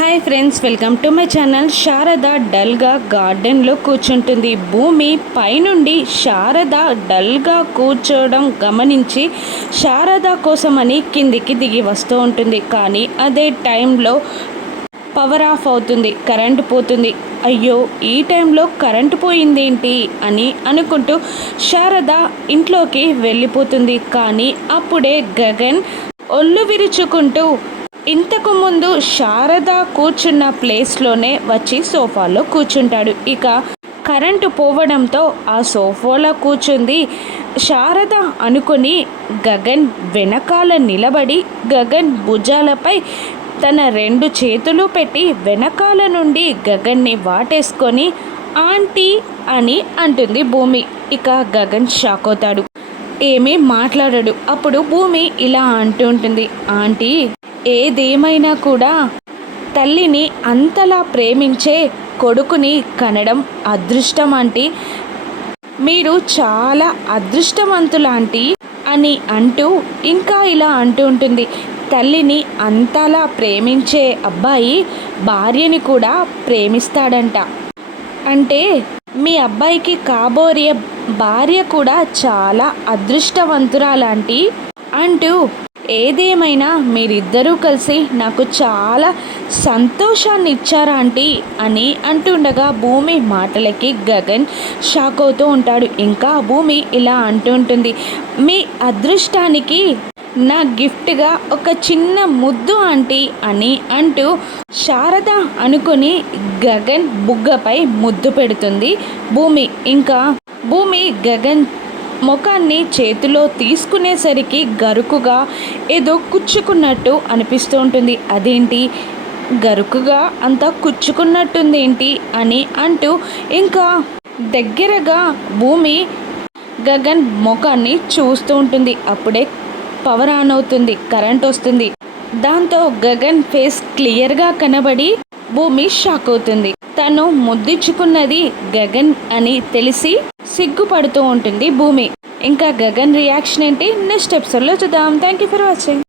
Hi friends welcome to my channel Sharada డల్గా గార్డెన్లో కూర్చుంటుంది. భూమి పైనుండి శారద డల్గా కూర్చోవడం గమనించి శారద కోసమని కిందికి దిగి వస్తూ ఉంటుంది. కానీ అదే టైంలో పవర్ ఆఫ్ అవుతుంది. కరెంటు పోతుంది. అయ్యో ఈ టైంలో కరెంటు పోయిందేంటి అని అనుకుంటూ శారద ఇంట్లోకి వెళ్ళిపోతుంది. కానీ అప్పుడే గగన్ ఒళ్ళు విరుచుకుంటూ ఇంతకు ముందు శారద కూర్చున్న ప్లేస్లోనే వచ్చి సోఫాలో కూర్చుంటాడు. ఇక కరెంటు పోవడంతో ఆ సోఫాలో కూర్చుంది శారద అనుకుని గగన్ వెనకాల నిలబడి గగన్ భుజాలపై తన రెండు చేతులు పెట్టి వెనకాల నుండి గగన్ని వాటేసుకొని ఆంటీ అని అంటుంది భూమి. ఇక గగన్ షాక్ అవుతాడు. ఏమీ మాట్లాడడు. అప్పుడు భూమి ఇలా అంటూ ఉంటుంది. ఆంటీ ఏదేమైనా కూడా తల్లిని అంతలా ప్రేమించే కొడుకుని కనడం అదృష్టం అంటే మీరు చాలా అదృష్టవంతులాంటి అని అంటూ ఇంకా ఇలా అంటూ ఉంటుంది. తల్లిని అంతలా ప్రేమించే అబ్బాయి భార్యని కూడా ప్రేమిస్తాడంట. అంటే మీ అబ్బాయికి కాబోయే భార్య కూడా చాలా అదృష్టవంతురాలాంటి అంటూ ఏదేమైనా మీరిద్దరూ కలిసి నాకు చాలా సంతోషాన్ని ఇచ్చారా ఆంటీ అని అంటుండగా భూమి మాటలకి గగన్ షాక్ అవుతూ ఉంటాడు. ఇంకా భూమి ఇలా అంటూ ఉంటుంది మీ అదృష్టానికి నా గిఫ్ట్గా ఒక చిన్న ముద్దు ఆంటీ అని అంటూ శారద అనుకుని గగన్ బుగ్గపై ముద్దు పెడుతుంది. భూమి ఇంకా? భూమి గగన్ ముఖాన్ని చేతిలో తీసుకునేసరికి గరుకుగా ఏదో కుచ్చుకున్నట్టు అనిపిస్తూ ఉంటుంది. అదేంటి? గరుకుగా అంతా కుచ్చుకున్నట్టుంది ఏంటి? అని అంటూ ఇంకా దగ్గరగా భూమి గగన్ ముఖాన్ని చూస్తూ ఉంటుంది. అప్పుడే పవర్ ఆన్ అవుతుంది. కరెంట్ వస్తుంది. దాంతో గగన్ ఫేస్ క్లియర్గా కనబడి భూమి షాక్ అవుతుంది. తను ముద్దిచ్చుకున్నది గగన్ అని తెలిసి సిగ్గుపడుతూ ఉంటుంది భూమి. ఇంకా గగన్ రియాక్షన్ ఏంటి? నెక్స్ట్ ఎపిసోడ్లో చూద్దాం. Thank you for watching